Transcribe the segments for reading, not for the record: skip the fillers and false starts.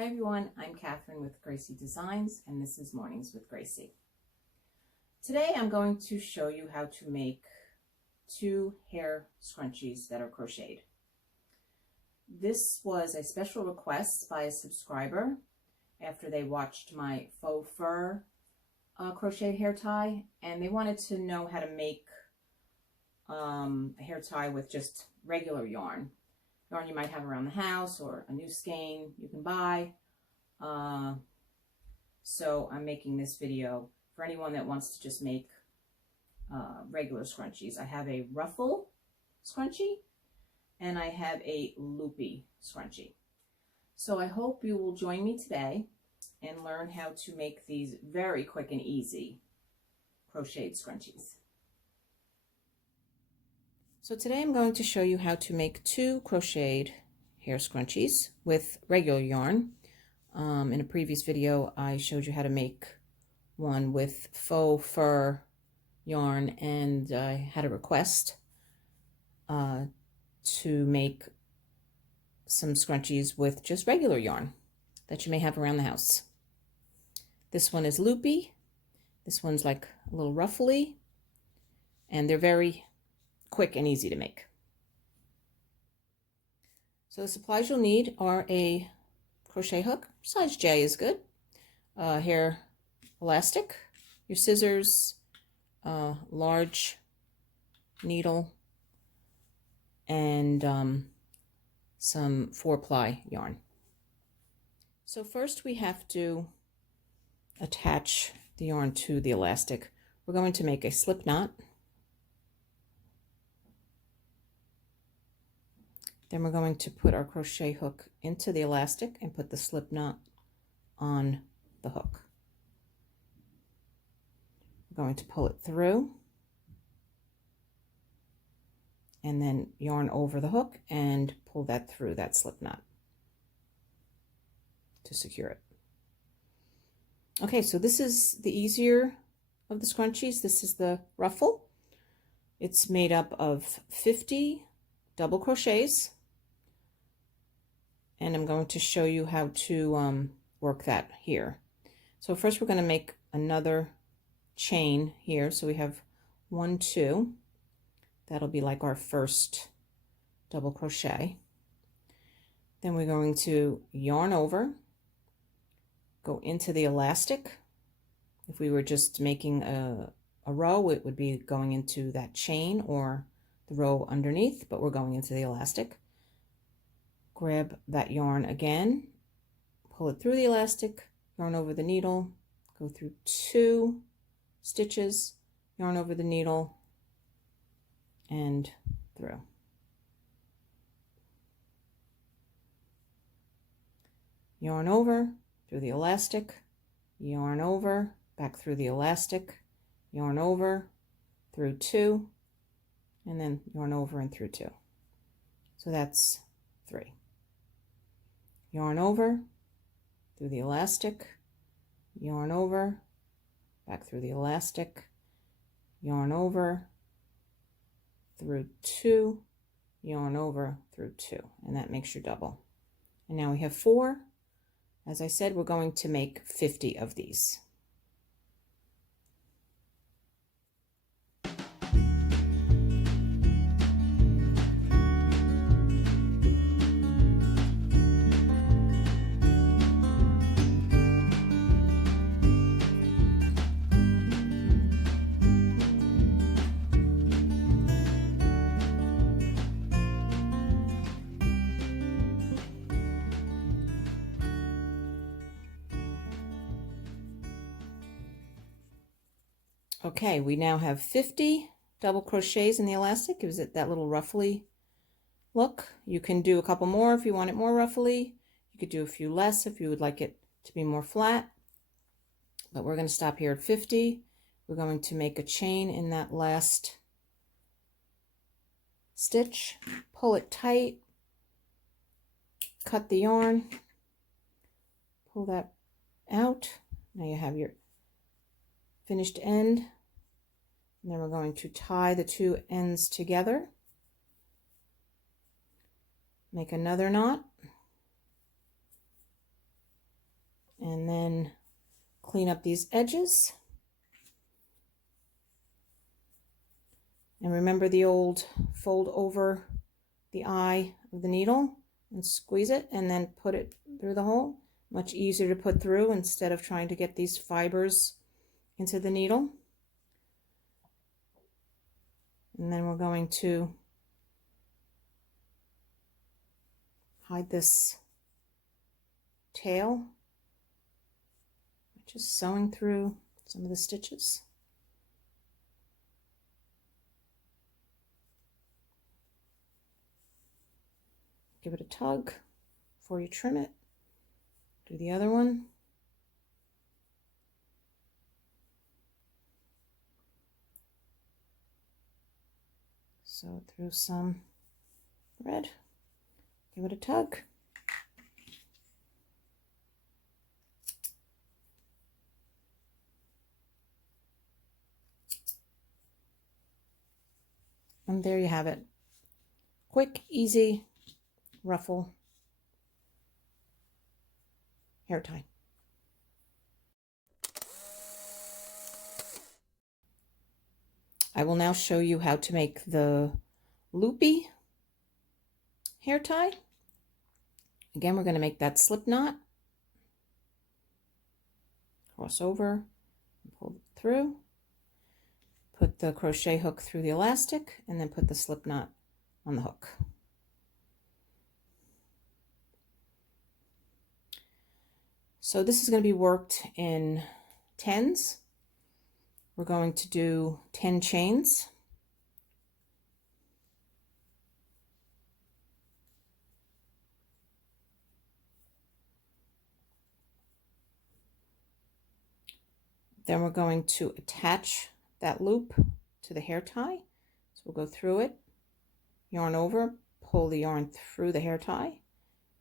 Hi everyone, I'm Catherine with Gracie Designs, and this is Mornings with Gracie. Today I'm going to show you how to make 2 hair scrunchies that are crocheted. This was a special request by a subscriber after they watched my faux fur crochet hair tie, and they wanted to know how to make a hair tie with just regular yarn you might have around the house, or a new skein you can buy. So I'm making this video for anyone that wants to just make regular scrunchies. I have a Ruffle scrunchie and I have a Loopy scrunchie. So I hope you will join me today and learn how to make these very quick and easy crocheted scrunchies. So today I'm going to show you how to make 2 crocheted hair scrunchies with regular yarn. In a previous video I showed you how to make one with faux fur yarn, and I had a request to make some scrunchies with just regular yarn that you may have around the house. This one is loopy, this one's like a little ruffly, and they're very quick and easy to make. So the supplies you'll need are a crochet hook, size J is good, hair elastic, your scissors, large needle, and some 4-ply yarn. So first we have to attach the yarn to the elastic. We're going to make a slip knot. Then we're going to put our crochet hook into the elastic and put the slip knot on the hook. We're going to pull it through and then yarn over the hook and pull that through that slip knot to secure it. Okay, so this is the easier of the scrunchies. This is the Ruffle. It's made up of 50 double crochets. And I'm going to show you how to work that here. So first we're going to make another chain here. So we have 1, 2. That'll be like our first double crochet. Then we're going to yarn over, go into the elastic. If we were just making a row, it would be going into that chain or the row underneath, but we're going into the elastic. Grab that yarn again, pull it through the elastic, yarn over the needle, go through 2 stitches, yarn over the needle, and through. Yarn over, through the elastic, yarn over, back through the elastic, yarn over, through 2, and then yarn over and through 2. So that's 3. Yarn over, through the elastic, yarn over, back through the elastic, yarn over, through 2, yarn over, through 2, and that makes your double. And now we have 4. As I said, we're going to make 50 of these. Okay, we now have 50 double crochets in the elastic. Gives it that little ruffly look. You can do a couple more if you want it more ruffly. You could do a few less if you would like it to be more flat. But we're going to stop here at 50. We're going to make a chain in that last stitch. Pull it tight. Cut the yarn. Pull that out. Now you have your finished end. And then we're going to tie the 2 ends together. Make another knot. and then clean up these edges. And remember the old fold over the eye of the needle and squeeze it and then put it through the hole. Much easier to put through instead of trying to get these fibers into the needle. And then we're going to hide this tail, just sewing through some of the stitches. Give it a tug before you trim it. Do the other one. Sew through some thread. Give it a tug. And there you have it. Quick, easy ruffle hair tie. I will now show you how to make the loopy hair tie. Again, we're going to make that slip knot, cross over, pull it through, put the crochet hook through the elastic, and then put the slip knot on the hook. So this is going to be worked in tens. We're going to do 10 chains. Then we're going to attach that loop to the hair tie. So we'll go through it, yarn over, pull the yarn through the hair tie,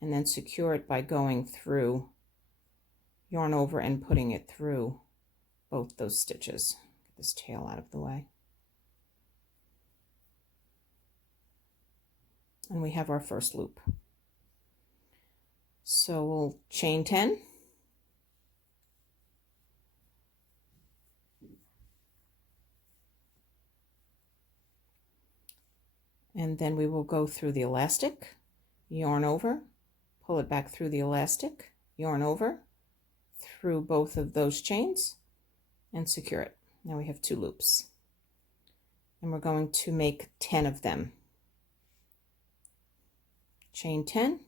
and then secure it by going through, yarn over and putting it through both those stitches. Get this tail out of the way. And we have our first loop. So we'll chain 10. And then we will go through the elastic, yarn over, pull it back through the elastic, yarn over, through both of those chains, and secure it. Now we have 2 loops. And we're going to make 10 of them. Chain 10.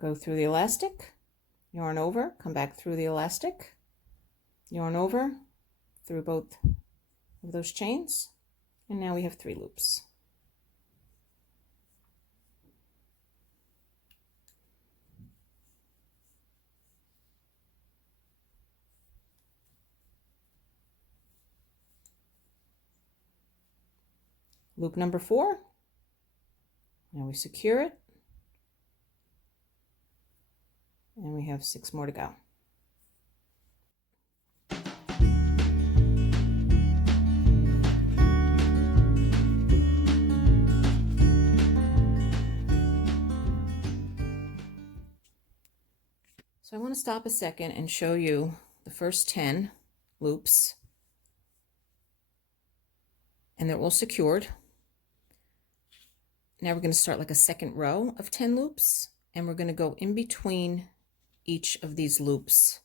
Go through the elastic, yarn over, come back through the elastic, yarn over, through both of those chains, and now we have 3 loops. Loop number 4. Now we secure it. And we have 6 more to go. So I want to stop a second and show you the first 10 loops. And they're all secured. Now we're going to start like a second row of 10 loops, and we're going to go in between each of these loops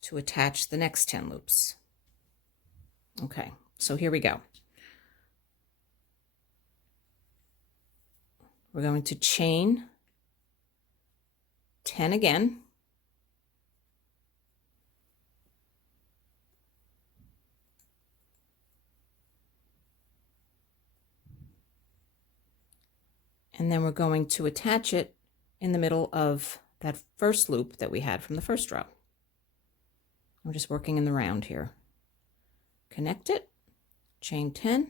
to attach the next 10 loops. Okay, so here we go. We're going to chain 10 again. And then we're going to attach it in the middle of that first loop that we had from the first row. I'm just working in the round here. Connect it, chain 10.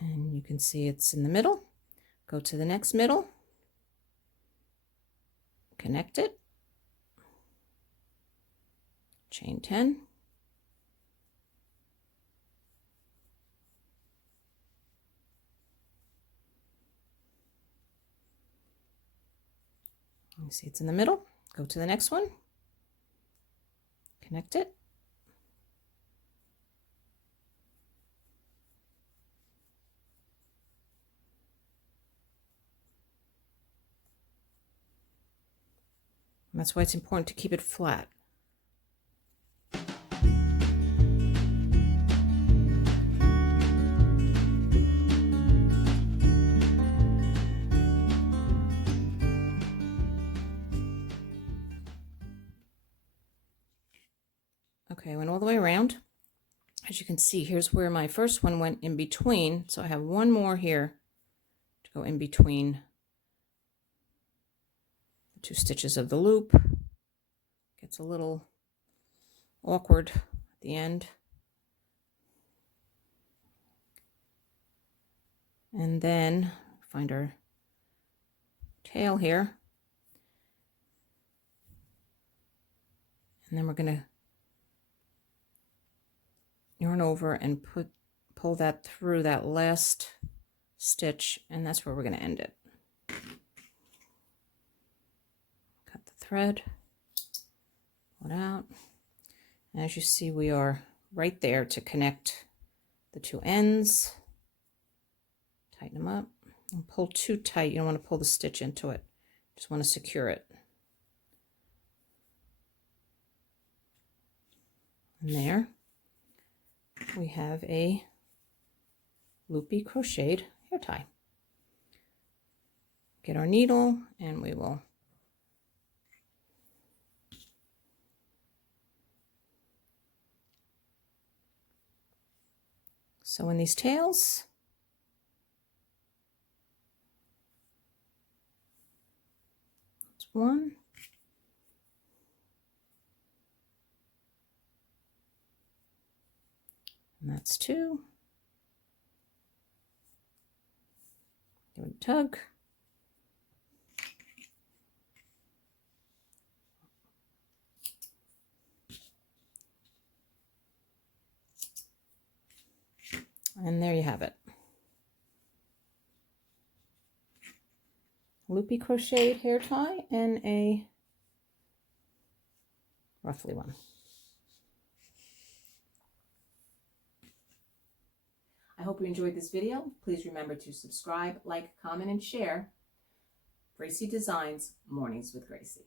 And you can can see it's in the middle. Go to the next middle, connect it, chain 10, you see it's in the middle. Go to the next one, connect it, and that's why it's important to keep it flat. Okay, I went all the way around. As you can see, here's where my first one went in between. So I have one more here to go in between the 2 stitches of the loop. Gets a little awkward at the end. And then find our tail here. And then we're going to yarn over and pull that through that last stitch, and that's where we're going to end it. Cut the thread, pull it out, and as you see, we are right there to connect the 2 ends. Tighten them up. Don't pull too tight. You don't want to pull the stitch into it. Just want to secure it. And there we have a loopy crocheted hair tie. Get our needle and we will sew in these tails. That's 1. And that's 2. Give it a tug. And there you have it. Loopy crocheted hair tie and a ruffly one. I hope you enjoyed this video. Please remember to subscribe, like, comment, and share. Gracie Designs, Mornings with Gracie.